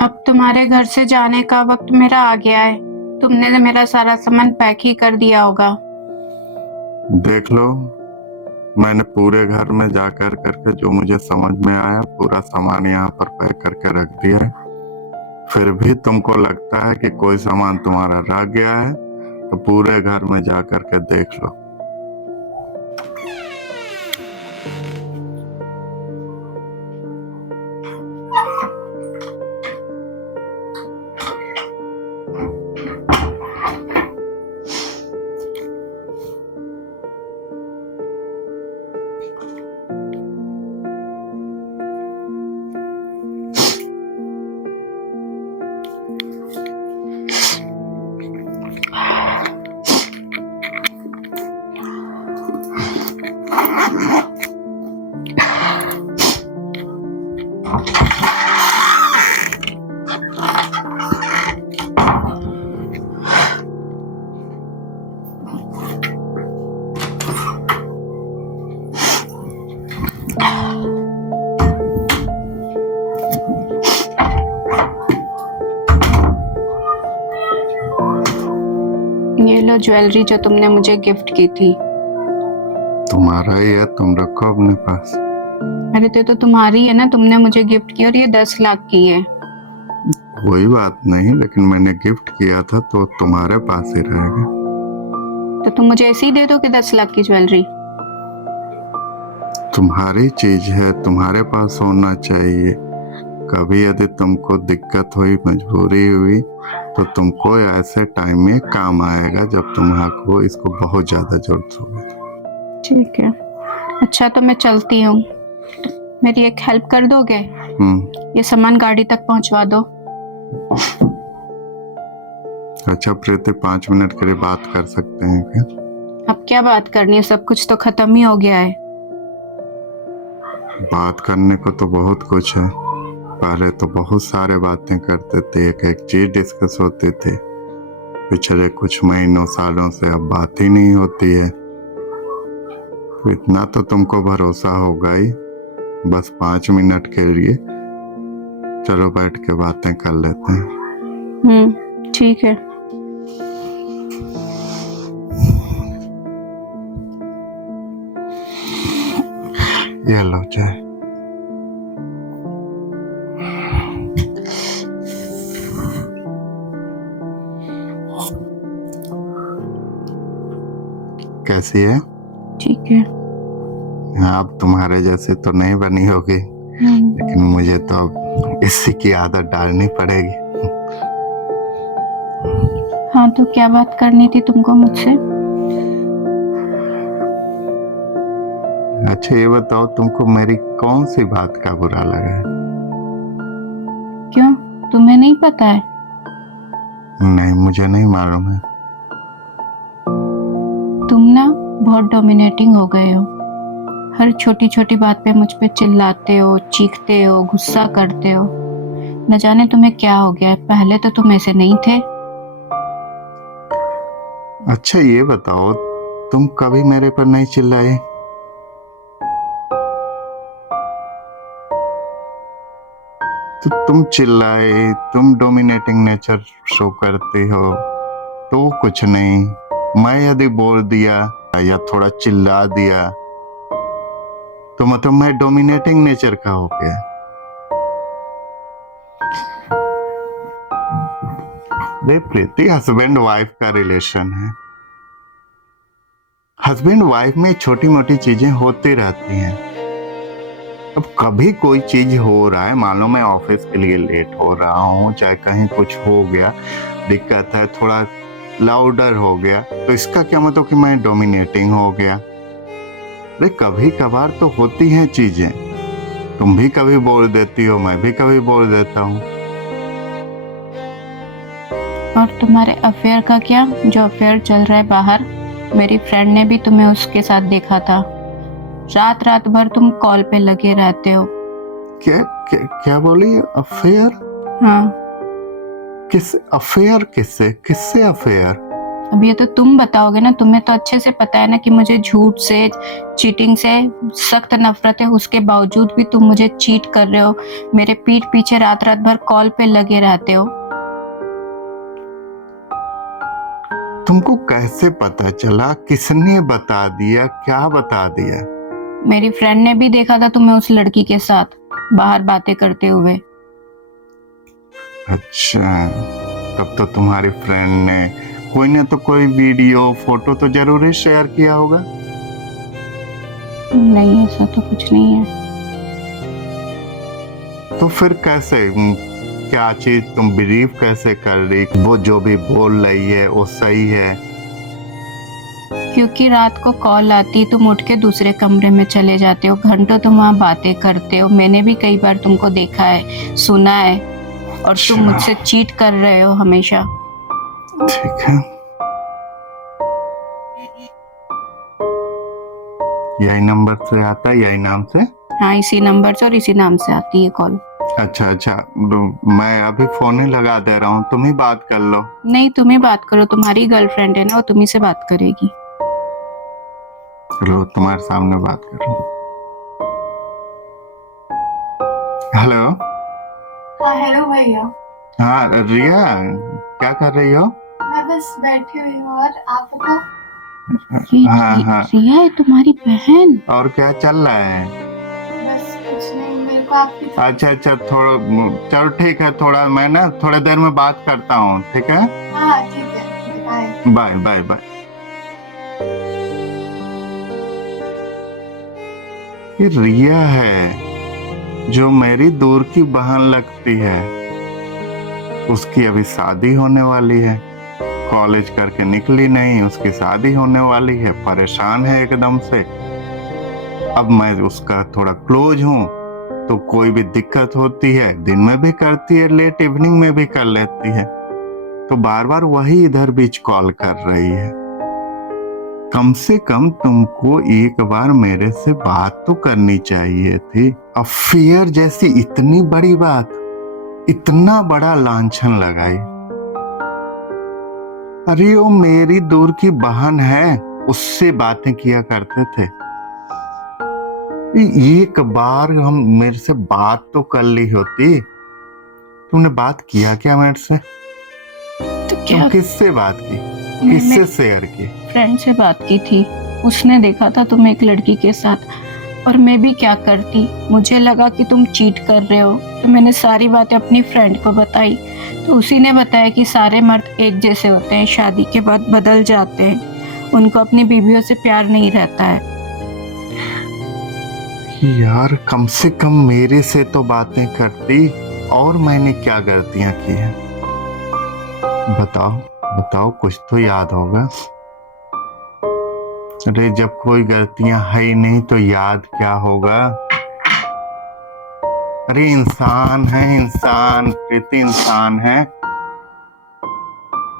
अब तुम्हारे घर से जाने का वक्त मेरा आ गया है। तुमने तो मेरा सारा सामान पैक ही कर दिया होगा। देख लो, मैंने पूरे घर में जा कर करके जो मुझे समझ में आया पूरा सामान यहाँ पर पैक करके रख दिया है। फिर भी तुमको लगता है कि कोई सामान तुम्हारा रह गया है, तो पूरे घर में जा करके देख लो। ये लो ज्वेलरी जो तुमने मुझे गिफ्ट की थी। तुम्हारा ही है, तुम रखो अपने पास। अरे तो तुम्हारी है ना, तुमने मुझे गिफ्ट की और ये 10 लाख की है। कोई बात नहीं, लेकिन मैंने गिफ्ट किया था तो तुम्हारे पास ही रहेगा। तो तुम मुझे ऐसे ही दे दो कि 10 लाख की ज्वेलरी। तुम्हारी चीज है, तुम्हारे पास होना चाहिए। कभी यदि तुमको दिक्कत हुई, मजबूरी हुई, तो तुमको ऐसे टाइम में काम आएगा जब तुम्हारे इसको बहुत ज्यादा जरूरत होगी। ठीक है, अच्छा तो मैं चलती हूँ। मेरी एक हेल्प कर दोगे? ये सामान गाड़ी तक पहुंचवा दो। अच्छा प्रीति, 5 मिनट के लिए बात कर सकते हैं क्या? अब क्या बात करनी है, सब कुछ तो खत्म ही हो गया है। बात करने को तो बहुत कुछ है। पहले तो बहुत सारे बातें करते थे, एक एक चीज डिस्कस होती थी। पिछले कुछ महीनों सालों से अब बात ही नहीं होती है। इतना तो तुमको भरोसा होगा ही। बस 5 मिनट के लिए चलो बैठ के बातें कर लेते हैं। ठीक है। ये लो चाय। कैसी है? ठीक है। अब तुम्हारे जैसे तो नहीं बनी होगी, लेकिन मुझे तो अब इसी की आदत डालनी पड़ेगी। हाँ तो क्या बात करनी थी तुमको मुझसे? अच्छा ये बताओ, तुमको मेरी कौन सी बात का बुरा लगा है? क्यों, तुम्हें नहीं पता है? नहीं, मुझे नहीं मालूम है। तुम ना बहुत डोमिनेटिंग हो गए हो। हर छोटी छोटी बात पे मुझ पे चिल्लाते हो, चीखते हो, गुस्सा करते हो। न जाने तुम्हें क्या हो गया है, पहले तो तुम ऐसे नहीं थे। अच्छा ये बताओ, तुम कभी मेरे पर नहीं चिल्लाई? तो तुम चिल्लाए, तुम डोमिनेटिंग नेचर शो करते हो तो कुछ नहीं। मैं यदि बोल दिया या थोड़ा चिल्ला दिया तो मतलब मैं डोमिनेटिंग नेचर का हो गया। प्रीति, हस्बैंड वाइफ का रिलेशन है। हस्बैंड वाइफ में छोटी मोटी चीजें होती रहती हैं। अब कभी कोई चीज हो रहा है, मान लो मैं ऑफिस के लिए लेट हो रहा हूँ, चाहे कहीं कुछ हो गया, दिक्कत है, थोड़ा लाउडर हो गया, तो इसका क्या मतलब कि मैं डोमिनेटिंग हो गया? अरे कभी कभार तो होती हैं चीजें। तुम भी कभी बोल देती हो, मैं भी कभी बोल देता हूँ। और तुम्हारे अफेयर का क्या? जो अफेयर चल रहा है बाहर, मेरी फ्रेंड ने भी तुम्हें उसके साथ देखा था। रात रात भर तुम कॉल पे लगे रहते हो। क्या क्या, क्या बोली? अफेयर? हाँ। किस अफेयर? किससे? किससे अफेयर? अब ये तो तुम बताओगे ना, तुम्हें तो अच्छे से पता है ना कि मुझे झूठ से, चीटिंग से सख्त नफरत है, उसके बावजूद भी तुम मुझे चीट कर रहे हो, मेरे पीठ पीछे रात रात भर कॉल पे लगे रहते हो। तुमको कैसे पता चला? किसने बता दिया? क्या बता दिया? मेरी फ्रेंड ने भी देखा था तुम्हें उस लड़की के साथ बाहर बातें करते हुए। अच्छा, तब तो तुम्हारी फ्रेंड ने कोई ना तो कोई वीडियो फोटो तो जरूर ही शेयर किया होगा। नहीं, ऐसा तो कुछ नहीं है। तो फिर कैसे, क्या चीज तुम बिलीव कैसे कर रही? वो जो भी बोल रही है वो सही है? क्योंकि रात को कॉल आती, तुम उठ के दूसरे कमरे में चले जाते हो, घंटों तुम वहाँ बातें करते हो, मैंने भी कई बार तुमको देखा है, सुना है, और तुम अच्छा। मुझसे चीट कर रहे हो हमेशा। ठीक है, यही नंबर से आता है, यही नाम से? हाँ, इसी नंबर से और इसी नाम से आती है कॉल। अच्छा अच्छा, मैं अभी फोन ही लगा दे रहा हूँ, तुम ही बात कर लो। नहीं, तुम ही बात करो, तुम्हारी गर्लफ्रेंड है ना, वो तुम्ही से बात करेगी। चलो तुम्हारे सामने बात कर रहा हूँ। हेलो। हाँ हेलो भैया। हाँ रिया, क्या कर रही हो? मैं बस बैठी हुई हूँ, और आप बताओ। हाँ हाँ, रिया है तुम्हारी बहन? और क्या चल रहा है? बस कुछ नहीं, मेरे को आपकी अच्छा अच्छा, थोड़ा चलो ठीक है, थोड़ा मैं ना थोड़ी देर में बात करता हूँ, ठीक है? हाँ ठीक है, बाय। Bye bye bye. ये रिया है जो मेरी दूर की बहन लगती है, उसकी अभी शादी होने वाली है, कॉलेज करके निकली नहीं, उसकी शादी होने वाली है, परेशान है एकदम से। अब मैं उसका थोड़ा क्लोज हूँ, तो कोई भी दिक्कत होती है दिन में भी करती है, लेट इवनिंग में भी कर लेती है, तो बार बार वही इधर बीच कॉल कर रही है। कम से कम तुमको एक बार मेरे से बात तो करनी चाहिए थी। अफेयर जैसी इतनी बड़ी बात, इतना बड़ा लांछन लगाई। अरे वो मेरी दूर की बहन है, उससे बातें किया करते थे। एक बार हम मेरे से बात तो कर ली होती। तुमने बात किया क्या मेरे से? तो क्या? तुम किससे बात की? किससे शेयर की? फ्रेंड से बात की थी, उसने देखा था तुम एक लड़की के साथ, और मैं भी क्या करती, मुझे लगा कि तुम चीट कर रहे हो, तो मैंने सारी बातें अपनी फ्रेंड को बताई, तो उसी ने बताया कि सारे मर्द एक जैसे होते हैं, शादी के बाद बदल जाते हैं, उनको अपनी बीवियों से प्यार नहीं रहता है। यार कम से कम मेरे से तो बातें करती, और मैंने क्या गलतियां की हैं? बताओ बताओ, कुछ तो याद होगा। अरे जब कोई गलतियां है ही नहीं तो याद क्या होगा? अरे इंसान है, इंसान, प्रीति इंसान है,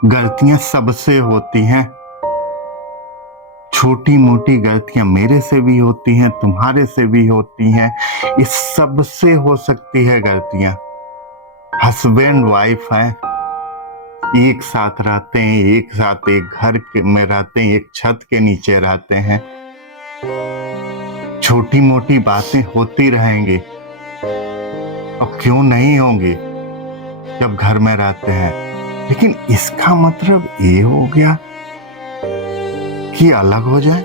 गलतियां सबसे होती हैं। छोटी मोटी गलतियां मेरे से भी होती हैं, तुम्हारे से भी होती हैं, इस सब से हो सकती है गलतियां। हस्बैंड वाइफ हैं, एक साथ रहते हैं, एक साथ एक घर में रहते हैं, एक छत के नीचे रहते हैं, छोटी मोटी बातें होती रहेंगी, और क्यों नहीं होंगी जब घर में रहते हैं। लेकिन इसका मतलब ये हो गया कि अलग हो जाए?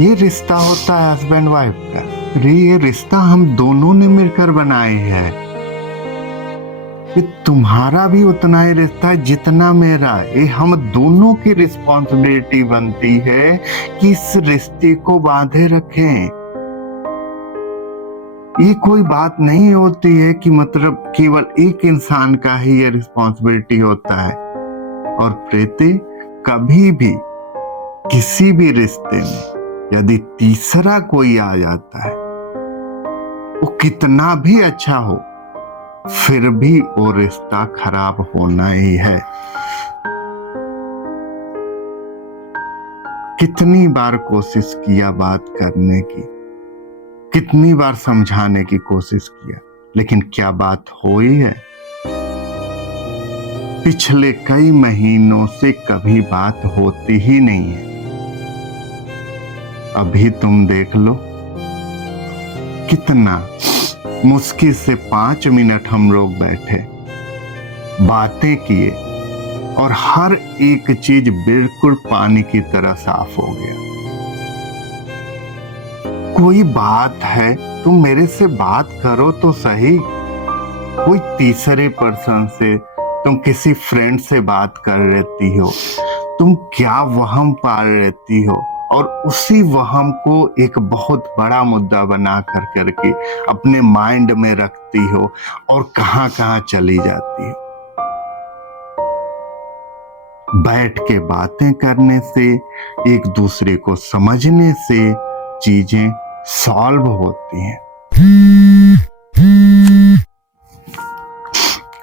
ये रिश्ता होता है हस्बैंड वाइफ का? अरे ये रिश्ता हम दोनों ने मिलकर बनाए हैं, ये तुम्हारा भी उतना ही रिश्ता है जितना मेरा। ये हम दोनों की रिस्पॉन्सिबिलिटी बनती है कि इस रिश्ते को बांधे रखें। ये कोई बात नहीं होती है कि मतलब केवल एक इंसान का ही ये रिस्पॉन्सिबिलिटी होता है। और प्रीति, कभी भी किसी भी रिश्ते में यदि तीसरा कोई आ जाता है, वो कितना भी अच्छा हो, फिर भी वो रिश्ता खराब होना ही है। कितनी बार कोशिश किया बात करने की, कितनी बार समझाने की कोशिश किया, लेकिन क्या बात हुई है? पिछले कई महीनों से कभी बात होती ही नहीं है। अभी तुम देख लो, कितना मुश्किल से 5 मिनट हम लोग बैठे, बातें किए और हर एक चीज बिल्कुल पानी की तरह साफ हो गया। कोई बात है, तुम मेरे से बात करो तो सही। कोई तीसरे पर्सन से, तुम किसी फ्रेंड से बात कर लेती हो, तुम क्या वहम पाल लेती हो और उसी वहम को एक बहुत बड़ा मुद्दा बना कर करके अपने माइंड में रखती हो और कहां कहां चली जाती हो। बैठ के बातें करने से, एक दूसरे को समझने से चीजें सॉल्व होती हैं।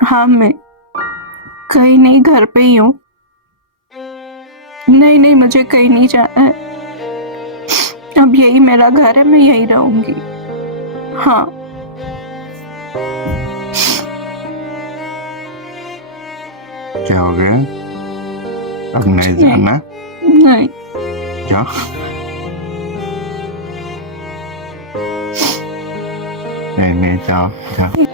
हाँ, मैं कहीं नहीं, घर पे ही हूँ। नहीं नहीं, मुझे कहीं नहीं जाना है। अब यही मेरा घर है, मैं यही रहूंगी। हाँ। क्या हो गया? अब नहीं जाना? नहीं। क्या? नहीं नहीं, जाओ जाओ।